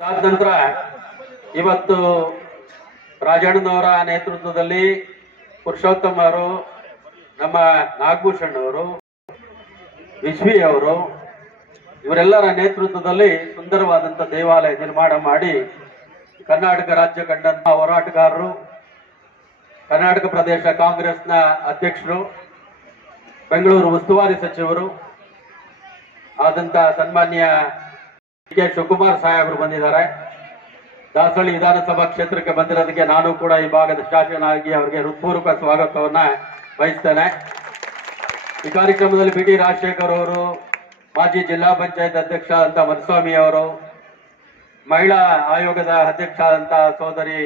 ಅದಾದ ನಂತರ ಇವತ್ತು ರಾಜಣ್ಣನವರ ನೇತೃತ್ವದಲ್ಲಿ ಪುರುಷೋತ್ತಮ ಅವರು, ನಮ್ಮ ನಾಗಭೂಷಣ್ ಅವರು, ವಿಶ್ವಿ ಅವರು ಇವರೆಲ್ಲರ ನೇತೃತ್ವದಲ್ಲಿ ಸುಂದರವಾದಂಥ ದೇವಾಲಯ ನಿರ್ಮಾಣ ಮಾಡಿ ಕರ್ನಾಟಕ ರಾಜ್ಯ ಕಂಡಂತ ಹೋರಾಟಗಾರರು, ಕರ್ನಾಟಕ ಪ್ರದೇಶ ಕಾಂಗ್ರೆಸ್ನ ಅಧ್ಯಕ್ಷರು, ಬೆಂಗಳೂರು ಉಸ್ತುವಾರಿ ಸಚಿವರು ಆದಂತ ಸನ್ಮಾನ್ಯ ಕೆ ಶಿವಕುಮಾರ್ ಸಾಹೇಬರು ಬಂದಿದ್ದಾರೆ. ದಾಸಹಳ್ಳಿ ವಿಧಾನಸಭಾ ಕ್ಷೇತ್ರಕ್ಕೆ ಬಂದಿರೋದಕ್ಕೆ ನಾನು ಕೂಡ ಈ ಭಾಗದ ಶಾಸಕನಾಗಿ ಅವರಿಗೆ ಹೃತ್ಪೂರ್ವಕ ಸ್ವಾಗತವನ್ನ ಬಯಸ್ತೇನೆ. ಈ ಕಾರ್ಯಕ್ರಮದಲ್ಲಿ ಬಿ ಟಿ ರಾಜಶೇಖರ್ ಅವರು, ಮಾಜಿ ಜಿಲ್ಲಾ ಪಂಚಾಯತ್ ಅಧ್ಯಕ್ಷ ಅಂತ ಮಧುಸ್ವಾಮಿ ಅವರು, ಮಹಿಳಾ ಆಯೋಗದ ಅಧ್ಯಕ್ಷ ಅಂತ ಸೋದರಿ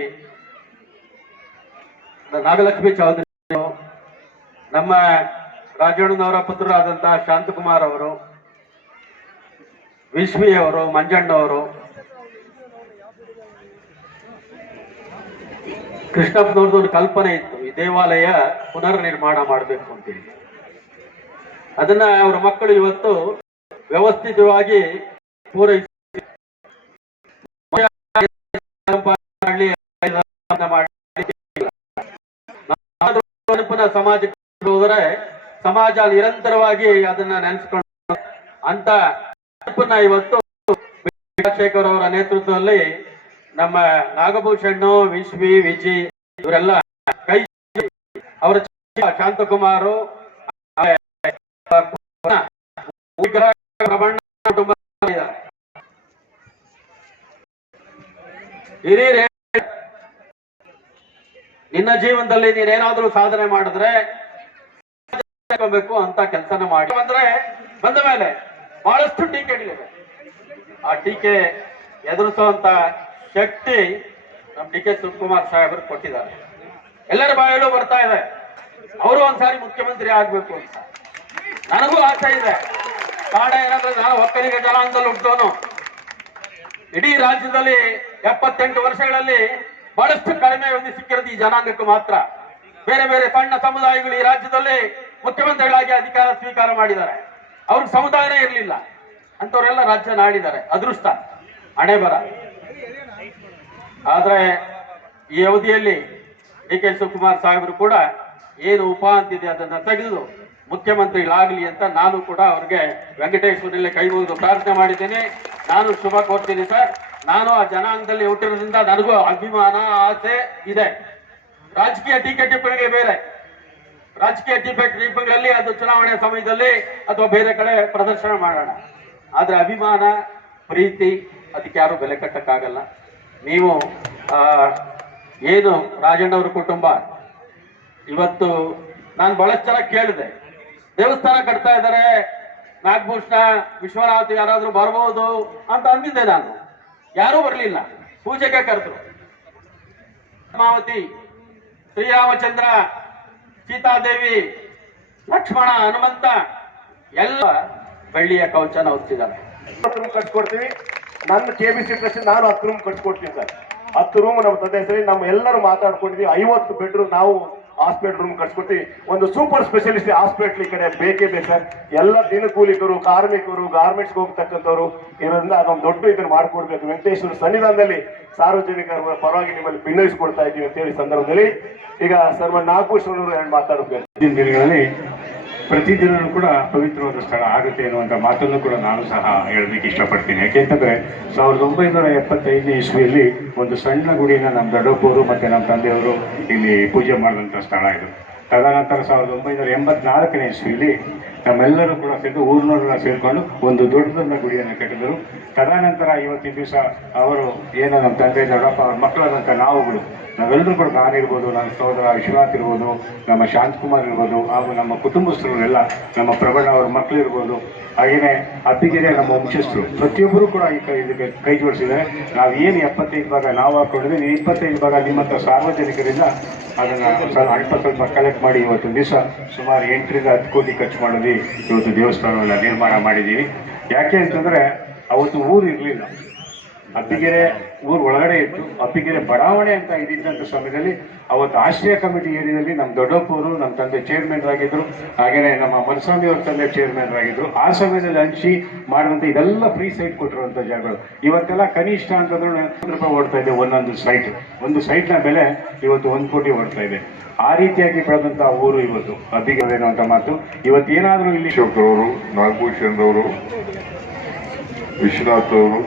ನಾಗಲಕ್ಷ್ಮಿ ಚೌಧರಿ, ನಮ್ಮ ರಾಜಣ್ಣನವರ ಪುತ್ರರಾದಂತಹ ಶಾಂತಕುಮಾರ್ ಅವರು, ವಿಶ್ವಿ ಅವರು, ಮಂಜಣ್ಣವರು, ಕೃಷ್ಣಪ್ಪನವ್ರದ್ದು ಒಂದು ಕಲ್ಪನೆ ಇತ್ತು, ಈ ದೇವಾಲಯ ಪುನರ್ ನಿರ್ಮಾಣ ಮಾಡಬೇಕು ಅಂತೇಳಿ. ಅದನ್ನ ಅವರ ಮಕ್ಕಳು ಇವತ್ತು ವ್ಯವಸ್ಥಿತವಾಗಿ ಪೂರೈಸಿ ಸಮಾಜಕ್ಕೆ ಹೋದರೆ ಸಮಾಜ ನಿರಂತರವಾಗಿ ಅದನ್ನ ನೆನೆಸ್ಕೊಂಡು ಅಂತ ಇವತ್ತು ಚಂದ್ರಶೇಖರ್ ಅವರ ನೇತೃತ್ವದಲ್ಲಿ ನಮ್ಮ ನಾಗಭೂಷಣ್, ವಿಶ್ವಿ, ವಿಜಿ ಇವರೆಲ್ಲ ಕೈ ಅವರ ಶಾಂತಕುಮಾರು ಹಿರಿಯರೇ, ನಿನ್ನ ಜೀವನದಲ್ಲಿ ನೀನೇನಾದ್ರೂ ಸಾಧನೆ ಮಾಡಿದ್ರೆ ಅಂತ ಕೆಲಸನ ಮಾಡಿ ಬಂದ ಮೇಲೆ ಬಹಳಷ್ಟು ಟೀಕೆಗಳಿವೆ. ಆ ಟೀಕೆ ಎದುರಿಸುವಂತ ಶಕ್ತಿ ನಮ್ಮ ಡಿ ಕೆ ಶಿವಕುಮಾರ್ ಸಾಹೇಬರು ಕೊಟ್ಟಿದ್ದಾರೆ. ಎಲ್ಲರ ಬಾಯಲ್ಲೂ ಬರ್ತಾ ಇದೆ, ಅವರು ಒಂದ್ಸಾರಿ ಮುಖ್ಯಮಂತ್ರಿ ಆಗ್ಬೇಕು ಅಂತ. ನನಗೂ ಆಸೆ ಇದೆ. ಕಾರಣ ಏನಂದ್ರೆ ನಾನು ಒಕ್ಕಲಿಗ ಜನಾಂಗದಲ್ಲಿ ಹುಟ್ಟೋನು. ಇಡೀ ರಾಜ್ಯದಲ್ಲಿ 78 ವರ್ಷಗಳಲ್ಲಿ ಬಹಳಷ್ಟು ಕಡಿಮೆ ಅವಧಿ ಸಿಕ್ಕಿರೋದು ಈ ಜನಾಂಗಕ್ಕೆ ಮಾತ್ರ. ಬೇರೆ ಬೇರೆ ಸಣ್ಣ ಸಮುದಾಯಗಳು ಈ ರಾಜ್ಯದಲ್ಲಿ ಮುಖ್ಯಮಂತ್ರಿಗಳಾಗಿ ಅಧಿಕಾರ ಸ್ವೀಕಾರ ಮಾಡಿದ್ದಾರೆ. ಅವ್ರಿಗೆ ಸಮುದಾಯನೇ ಇರಲಿಲ್ಲ, ಅಂತವರೆಲ್ಲ ರಾಜ್ಯ ನಾಡಿದ್ದಾರೆ. ಅದೃಷ್ಟ, ಹಣೆ ಬರ. ಆದ್ರೆ ಈ ಅವಧಿಯಲ್ಲಿ ಡಿ ಕೆ ಶಿವಕುಮಾರ್ ಸಾಹೇಬರು ಕೂಡ ಏನು ಉಪ ಅಂತಿದೆ ಅದನ್ನ ತೆಗೆದು ಮುಖ್ಯಮಂತ್ರಿಗಳಾಗಲಿ ಅಂತ ನಾನು ಕೂಡ ಅವ್ರಿಗೆ ವೆಂಕಟೇಶ್ವರನಲ್ಲಿ ಕೈ ಮುಗಿದು ಪ್ರಾರ್ಥನೆ ಮಾಡಿದ್ದೇನೆ. ನಾನು ಶುಭ ಕೋರ್ತೀನಿ ಸರ್. ನಾನು ಆ ಜನಾಂಗದಲ್ಲಿ ಹುಟ್ಟಿರೋದ್ರಿಂದ ನನಗೂ ಅಭಿಮಾನ, ಆಸೆ ಇದೆ. ರಾಜಕೀಯ ಟೀಕೆ ಟಿಪ್ಪಣಿಗೆ ಬೇರೆ, ರಾಜಕೀಯ ಟಿಪ್ಪಣಿಗಳಲ್ಲಿ ಅದು ಚುನಾವಣೆ ಸಮಯದಲ್ಲಿ ಅಥವಾ ಬೇರೆ ಕಡೆ ಪ್ರದರ್ಶನ ಮಾಡೋಣ. ಆದ್ರೆ ಅಭಿಮಾನ, ಪ್ರೀತಿ ಅದಕ್ಕೆ ಯಾರು ಬೆಲೆ ಕಟ್ಟಕ್ಕಾಗಲ್ಲ. ನೀವು ಏನು ರಾಜಣ್ಣವ್ರ ಕುಟುಂಬ ಇವತ್ತು ನಾನು ಬಹಳಷ್ಟು ಜನ ಕೇಳಿದೆ, ದೇವಸ್ಥಾನ ಕಟ್ತಾ ಇದ್ದಾರೆ, ನಾಗಭೂಷಣ, ವಿಶ್ವನಾಥ್ ಯಾರಾದ್ರೂ ಬರ್ಬೋದು ಅಂತ ಅಂದಿದ್ದೆ. ನಾನು ಯಾರೂ ಬರಲಿಲ್ಲ. ಪೂಜೆಗೆ ಕರೆದ್ರು. ಪದ್ಮಾವತಿ, ಶ್ರೀರಾಮಚಂದ್ರ, ಸೀತಾದೇವಿ, ಲಕ್ಷ್ಮಣ, ಹನುಮಂತ ಎಲ್ಲ ಬೆಳ್ಳಿಯ ಕವಚನ ಹೊತ್ತಿದ್ದಾರೆ. 10 ರೂಮ್ ಕಟ್ಸ್ಕೊಡ್ತೀವಿ. ನನ್ನ KBC ಟ್ರಸ್ಟ್ ನಾನು 10 ರೂಮ್ ಕಟ್ಸ್ಕೊಡ್ತೀನಿ ಸರ್. 10 ರೂಮ್ ನಮ್ಮ ಸದಸ್ಯರಿಗೆ ನಮ್ಮ ಎಲ್ಲರೂ ಮಾತಾಡ್ಕೊಂಡಿದ್ವಿ. 50 ಬೆಡ್ರೂಮ್ ನಾವು ಹಾಸ್ಪಿಟಲ್ ರೂಮ್ ಕಟ್ಸ್ಕೊಡ್ತೀವಿ. ಒಂದು ಸೂಪರ್ ಸ್ಪೆಷಲಿಸ್ಟ್ ಹಾಸ್ಪಿಟಲ್ ಈ ಕಡೆ ಬೇಕೇ ಬೇಕು ಸರ್. ಎಲ್ಲ ದಿನಕೂಲಿಕರು, ಕಾರ್ಮಿಕರು, ಗಾರ್ಮೆಂಟ್ಸ್ ಹೋಗ್ತಕ್ಕಂಥವ್ರು ಇರೋದ್ರಿಂದ ಅದೊಂದು ದೊಡ್ಡ ಇದನ್ನು ಮಾಡ್ಕೊಡ್ಬೇಕು. ವೆಂಕಟೇಶ್ವರ ಸನ್ನಿಧಾನದಲ್ಲಿ ಸಾರ್ವಜನಿಕರ ಪರವಾಗಿ ನಿಮ್ಮಲ್ಲಿ ಭಿನ್ನವಿಸ್ಕೊಡ್ತಾ ಇದ್ದೀವಿ ಅಂತ ಹೇಳಿ ಸಂದರ್ಭದಲ್ಲಿ ಈಗ ಸರ್ವ ನಾಗಭೂಷಣ್ ಅವರು ಮಾತಾಡಬೇಕು. ದಿನಗಳಲ್ಲಿ ಪ್ರತಿದಿನವೂ ಕೂಡ ಪವಿತ್ರವಾದ ಸ್ಥಳ ಆಗುತ್ತೆ ಅನ್ನುವಂಥ ಮಾತನ್ನು ಕೂಡ ನಾನು ಸಹ ಹೇಳಲಿಕ್ಕೆ ಇಷ್ಟಪಡ್ತೀನಿ. ಯಾಕೆಂತಂದರೆ 1975ನೇ ಇಸ್ವಿಯಲ್ಲಿ ಒಂದು ಸಣ್ಣ ಗುಡಿನ ನಮ್ಮ ದೊಡ್ಡಪ್ಪವರು ಮತ್ತು ನಮ್ಮ ತಂದೆಯವರು ಇಲ್ಲಿ ಪೂಜೆ ಮಾಡಿದಂಥ ಸ್ಥಳ ಇದು. ತದನಂತರ 1984ನೇ ಇಸ್ವಿಯಲ್ಲಿ ನಮ್ಮೆಲ್ಲರೂ ಕೂಡ ಸೇರಿದು ಊರಿನವರೆಲ್ಲ ಸೇರಿಕೊಂಡು ಒಂದು ದೊಡ್ಡದನ್ನ ಗುಡಿಯನ್ನು ಕಟ್ಟಿದರು. ತದನಂತರ ಇವತ್ತಿನ ದಿವಸ ಅವರು ಏನೋ ನಮ್ಮ ತಂದೆ ದೊಡ್ಡಪ್ಪ ಅವ್ರ ಮಕ್ಕಳಾದಂಥ ನಾವುಗಳು ನಾವೆಲ್ಲರೂ ಕೂಡ, ನಾನಿರ್ಬೋದು, ನನ್ನ ಸಹೋದರ ವಿಶ್ವನಾಥ್ ಇರ್ಬೋದು, ನಮ್ಮ ಶಾಂತಕುಮಾರ್ ಇರ್ಬೋದು, ಹಾಗೂ ನಮ್ಮ ಕುಟುಂಬಸ್ಥರೆಲ್ಲ, ನಮ್ಮ ಪ್ರಬಣ ಅವ್ರ ಮಕ್ಕಳಿರ್ಬೋದು, ಹಾಗೆಯೇ ಅತ್ತಿಗೆರೆ ನಮ್ಮ ವಂಶಸ್ಥರು ಪ್ರತಿಯೊಬ್ಬರು ಕೂಡ ಇದಕ್ಕೆ ಕೈ ಜೋಡಿಸಿದ್ದಾರೆ. ನಾವು ಏನು 75 ಭಾಗ ನಾವು ಹಾಕೊಂಡಿದ್ದೀವಿ, 25 ಭಾಗ ನಿಮ್ಮಂಥ ಸಾರ್ವಜನಿಕರಿಂದ ಅದನ್ನು ಸ್ವಲ್ಪ ಕಲೆಕ್ಟ್ ಮಾಡಿ ಇವತ್ತು ದಿವಸ ಸುಮಾರು 8 ರಿಂದ 10 ಕೋಟಿ ಖರ್ಚು ಮಾಡೋದು ಇವತ್ತು ದೇವಸ್ಥಾನವನ್ನು ನಿರ್ಮಾಣ ಮಾಡಿದ್ದೀವಿ. ಯಾಕೆ ಅಂತಂದರೆ ಅವತ್ತು ಊರು ಇರಲಿಲ್ಲ. ಅಬ್ಬಿಗೆರೆ ಊರ್ ಒಳಗಡೆ ಇತ್ತು. ಅಬ್ಬಿಗೆರೆ ಬಡಾವಣೆ ಅಂತ ಇದ್ದಂತ ಸಮಯದಲ್ಲಿ ಅವತ್ತು ಆಶ್ರಯ ಕಮಿಟಿ ಏರಿಯಾದಲ್ಲಿ ನಮ್ಮ ದೊಡ್ಡಪ್ಪವರು ನಮ್ಮ ತಂದೆ ಚೇರ್ಮನ್ ಆಗಿದ್ರು, ಹಾಗೇನೆ ನಮ್ಮ ಮನಸ್ವಾಮಿ ಅವ್ರ ತಂದೆ ಚೇರ್ಮನ್ ಆಗಿದ್ರು. ಆ ಸಮಯದಲ್ಲಿ ಹಂಚಿ ಮಾಡುವಂತ ಇದೆಲ್ಲ ಫ್ರೀ ಸೈಟ್ ಕೊಟ್ಟಿರುವಂತ ಜಾಗಗಳು. ಇವತ್ತೆಲ್ಲ ಕನಿಷ್ಠ ಅಂತಂದ್ರೆ ₹100 ಓಡ್ತಾ ಇದೆ ಒಂದೊಂದು ಸೈಟ್. ಒಂದು ಸೈಟ್ನ ಬೆಲೆ ಇವತ್ತು 1 ಕೋಟಿ ಓಡ್ತಾ ಇದೆ. ಆ ರೀತಿಯಾಗಿ ಬೆಳೆದಂತ ಊರು ಇವತ್ತು ಅಬ್ಬಿಗೆರೆ ಅನ್ನುವಂತ ಮಾತು. ಇವತ್ತೇನಾದ್ರೂ ಇಲ್ಲಿ ಅಶೋಕ್ರವರು, ನಾಗಭೂಷಣ್ ಅವರು, ವಿಶ್ವನಾಥ್ ಅವರು,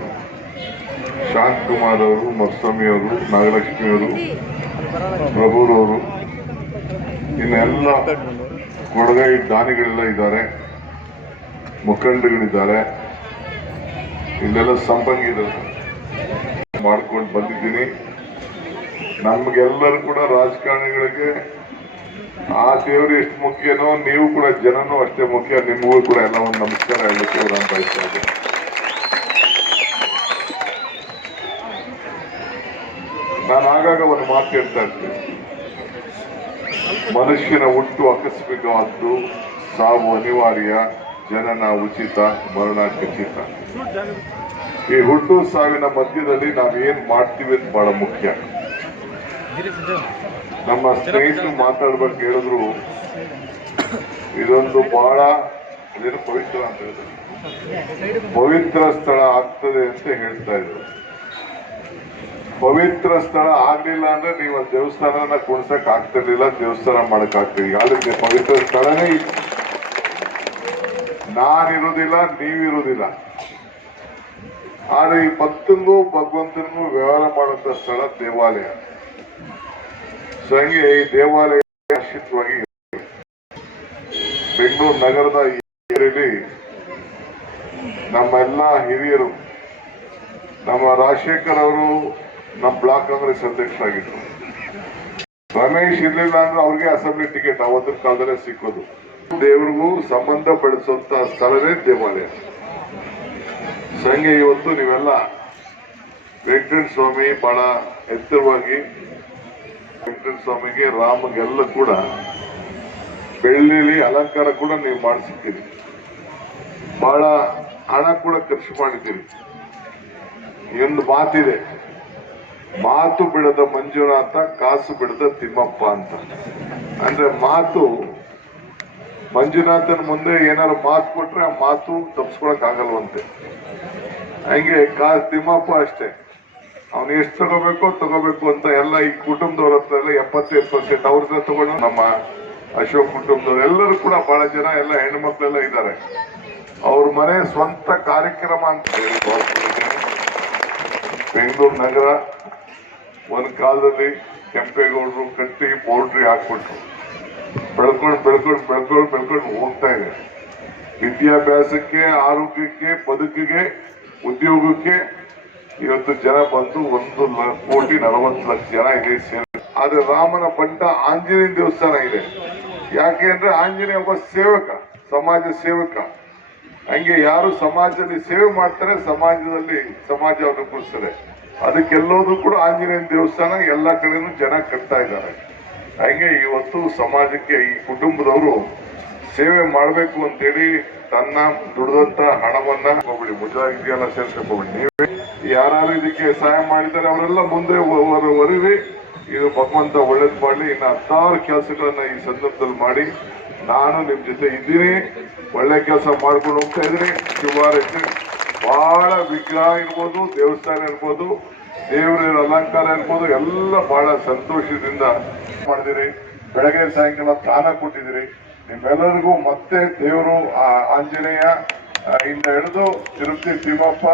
ಶಾಂತ್ ಕುಮಾರ್ ಅವರು, ಮಸ್ವಾಮಿ ಅವರು, ನಾಗಲಕ್ಷ್ಮಿ ಅವರು, ಪ್ರಭುರವರು, ಇನ್ನೆಲ್ಲ ಕೊಡಗೈ ದಾನಿಗಳೆಲ್ಲ ಇದ್ದಾರೆ, ಮುಖಂಡಗಳಿದ್ದಾರೆ, ಇಲ್ಲೆಲ್ಲ ಸಂಪಂಗಿಗಳು ಮಾಡ್ಕೊಂಡು ಬಂದಿದ್ದೀನಿ. ನಮ್ಗೆಲ್ಲರೂ ಕೂಡ ರಾಜಕಾರಣಿಗಳಿಗೆ ಆ ದೇವರು ಎಷ್ಟು ಮುಖ್ಯನೋ ನೀವು ಕೂಡ ಜನನೂ ಅಷ್ಟೇ ಮುಖ್ಯ. ನಿಮಗೂ ಕೂಡ ಎಲ್ಲ ಒಂದು ನಮಸ್ಕಾರ ಹೇಳಲಿಕ್ಕೆ ನಾನು ಬಯಸ್ತಾ ಇದ್ದೇನೆ. ನಾನು ಆಗಾಗ ಒಂದು ಮಾತು ಹೇಳ್ತಾ ಇರ್ತೇನೆ, ಮನುಷ್ಯನ ಹುಟ್ಟು ಆಕಸ್ಮಿಕವಾದ್ದು, ಸಾವು ಅನಿವಾರ್ಯ, ಜನನ ಉಚಿತ, ಮರಣ ಖಚಿತ. ಈ ಹುಟ್ಟು ಸಾವಿನ ಮಧ್ಯದಲ್ಲಿ ನಾವು ಏನ್ ಮಾಡ್ತೀವಿ ಅಂತ ಬಹಳ ಮುಖ್ಯ. ನಮ್ಮ ಸ್ನೇಹಿತರು ಮಾತಾಡ್ಬೇಕು ಹೇಳಿದ್ರು, ಇದೊಂದು ಬಹಳ ಅದೇನು ಪವಿತ್ರ ಅಂತ ಹೇಳಿದ್ರು, ಪವಿತ್ರ ಸ್ಥಳ ಆಗ್ತದೆ ಅಂತ ಹೇಳ್ತಾ ಇದ್ರು. ಪವಿತ್ರ ಸ್ಥಳ ಆಗ್ಲಿಲ್ಲ ಅಂದ್ರೆ ನೀವು ಆ ದೇವಸ್ಥಾನನ ಕುಣಿಸಕ್ ಆಗ್ತಿರ್ಲಿಲ್ಲ, ದೇವಸ್ಥಾನ ಮಾಡಕ್ ಆಗ್ತಿರ್ಲಿಲ್ಲ. ಅದಕ್ಕೆ ಪವಿತ್ರ ಸ್ಥಳನೇ ನಾನಿರುವುದಿಲ್ಲ, ನೀವಿರುವುದಿಲ್ಲ. ಆದ್ರೆ ಈ ಭಕ್ತನಿಗೂ ಭಗವಂತನಿಗೂ ವ್ಯವಹಾರ ಮಾಡುವಂತ ಸ್ಥಳ ದೇವಾಲಯ. ಸೊ ಹಂಗೆ ಈ ದೇವಾಲಯ ಆಶ್ರಿತವಾಗಿ ಬೆಂಗಳೂರು ನಗರದ ಈ ಏರಿಯಲ್ಲಿ ನಮ್ಮೆಲ್ಲ ಹಿರಿಯರು, ನಮ್ಮ ರಾಜಶೇಖರ್ ಅವರು ನಮ್ಮ ಬ್ಲಾಕ್ ಕಾಂಗ್ರೆಸ್ ಅಧ್ಯಕ್ಷರಾಗಿದ್ರು. ರಮೇಶ್ ಇರ್ಲಿಲ್ಲ ಅಂದ್ರೆ ಅವ್ರಿಗೆ ಅಸೆಂಬ್ಲಿ ಟಿಕೆಟ್ ಅವತ್ತಿನ ಕಾಲದಲ್ಲೇ ಸಿಕ್ಕೋದು. ದೇವರಿಗೂ ಸಂಬಂಧ ಬೆಳೆಸುವಂತ ಸ್ಥಳವೇ ದೇವಾಲಯ. ಸಂಘ ಇವತ್ತು ನೀವೆಲ್ಲ ವೆಂಕಟೇಶ್ವರ ಸ್ವಾಮಿ ಬಹಳ ಎತ್ತರವಾಗಿ, ವೆಂಕಟೇಶ್ವರ ಸ್ವಾಮಿಗೆ ರಾಮಗೆಲ್ಲ ಕೂಡ ಬೆಳ್ಳಿಲಿ ಅಲಂಕಾರ ಕೂಡ ನೀವು ಮಾಡಿಸಿದ್ದೀರಿ. ಬಹಳ ಹಣ ಕೂಡ ಖರ್ಚು ಮಾಡಿದ್ದೀರಿ. ಒಂದು ಮಾತಿದೆ, ಮಾತು ಬಿಡದ ಮಂಜುನಾಥ, ಕಾಸು ಬಿಡದ ತಿಮ್ಮಪ್ಪ ಅಂತ. ಅಂದ್ರೆ ಮಾತು, ಮಂಜುನಾಥನ ಮುಂದೆ ಏನಾದ್ರು ಮಾತು ಕೊಟ್ರೆ ಆ ಮಾತು ತಪ್ಪಿಸ್ಕೊಳಕ್ ಆಗಲ್ವಂತೆ. ಹಂಗೆ ತಿಮ್ಮಪ್ಪ ಅಷ್ಟೇ, ಅವನು ಎಷ್ಟು ತಗೋಬೇಕು ಅಂತ ಎಲ್ಲ ಈ ಕುಟುಂಬದವ್ರ ಹತ್ರ ಎಲ್ಲ 70% ಅವ್ರ ತಗೊಂಡು ನಮ್ಮ ಅಶೋಕ್ ಕುಟುಂಬದವ್ರು ಎಲ್ಲರೂ ಕೂಡ ಬಹಳ ಜನ ಎಲ್ಲ ಹೆಣ್ಣು ಮಕ್ಕಳೆಲ್ಲ ಇದ್ದಾರೆ. ಅವ್ರ ಮನೆ ಸ್ವಂತ ಕಾರ್ಯಕ್ರಮ ಅಂತ ಹೇಳಿ ಬೆಂಗಳೂರು ನಗರ ಒಂದು ಕಾಲದಲ್ಲಿ ಕೆಂಪೇಗೌಡರು ಕಟ್ಟಿ ಪೌಲ್ಟ್ರಿ ಹಾಕ್ಬಿಟ್ರು. ಬೆಳ್ಕೊಂಡು ಹೋಗ್ತಾ ಇದೆ. ವಿದ್ಯಾಭ್ಯಾಸಕ್ಕೆ, ಆರೋಗ್ಯಕ್ಕೆ, ಬದುಕಿಗೆ, ಉದ್ಯೋಗಕ್ಕೆ ಇವತ್ತು ಜನ ಬಂದು 1,40,00,000 ಜನ ಇದೆ ಸೇರಿ. ಆದ್ರೆ ರಾಮನ ಬಂಟ ಆಂಜನೇಯ ದೇವಸ್ಥಾನ ಇದೆ. ಯಾಕೆ ಅಂದ್ರೆ ಆಂಜನೇಯ ಒಬ್ಬ ಸೇವಕ, ಸಮಾಜ ಸೇವಕ. ಹಂಗೆ ಯಾರು ಸಮಾಜದಲ್ಲಿ ಸೇವೆ ಮಾಡ್ತಾರೆ, ಸಮಾಜದಲ್ಲಿ ಸಮಾಜ ಅನುಕೂಲಿಸ್ತದೆ. ಅದಕ್ಕೆಲ್ಲೋದು ಕೂಡ ಆಂಜನೇಯ ದೇವಸ್ಥಾನ ಎಲ್ಲ ಕಡೆನೂ ಜನ ಕಟ್ತಾ ಇದ್ದಾರೆ. ಹಂಗೆ ಇವತ್ತು ಸಮಾಜಕ್ಕೆ ಈ ಕುಟುಂಬದವರು ಸೇವೆ ಮಾಡಬೇಕು ಅಂತೇಳಿ ತನ್ನ ದುಡಿದಂತ ಹಣವನ್ನ ಹೋಗ್ಬಿಡಿ, ಮುಜಾಹಿದಿಯನ್ನ ಸೇರ್ಸ್ಕೊಬಿಡಿ. ನೀವೇ ಯಾರು ಇದಕ್ಕೆ ಸಹಾಯ ಮಾಡಿದ್ದಾರೆ ಅವರೆಲ್ಲ ಮುಂದೆ ವರಿವಿ. ಇದು ಭಗವಂತ ಒಳ್ಳೇದ್ ಮಾಡಲಿ. ಇನ್ನು 10 ಕೆಲಸಗಳನ್ನ ಈ ಸಂದರ್ಭದಲ್ಲಿ ಮಾಡಿ ನಾನು ನಿಮ್ ಜೊತೆ ಇದ್ದೀನಿ. ಒಳ್ಳೆ ಕೆಲಸ ಮಾಡ್ಕೊಂಡು ಹೋಗ್ತಾ ಇದ್ದೀನಿ. ಶಿವಾರೈತೆ ಬಹಳ ವಿಗ್ರಹ ಇರ್ಬೋದು, ದೇವಸ್ಥಾನ ಇರ್ಬೋದು, ದೇವರ ಅಲಂಕಾರ ಇರ್ಬೋದು, ಎಲ್ಲ ಬಹಳ ಸಂತೋಷದಿಂದ ಮಾಡಿದಿರಿ. ಬೆಳಗ್ಗೆ ಸಾಯಂಕಾಲ ದಾನ ಕೊಟ್ಟಿದ್ದೀರಿ. ನಿಮ್ಮೆಲ್ಲರಿಗೂ ಮತ್ತೆ ದೇವರು ಆಂಜನೇಯ ಇಂದ ಹಿಡಿದು ತಿರುಪತಿ ತಿಮ್ಮಪ್ಪ,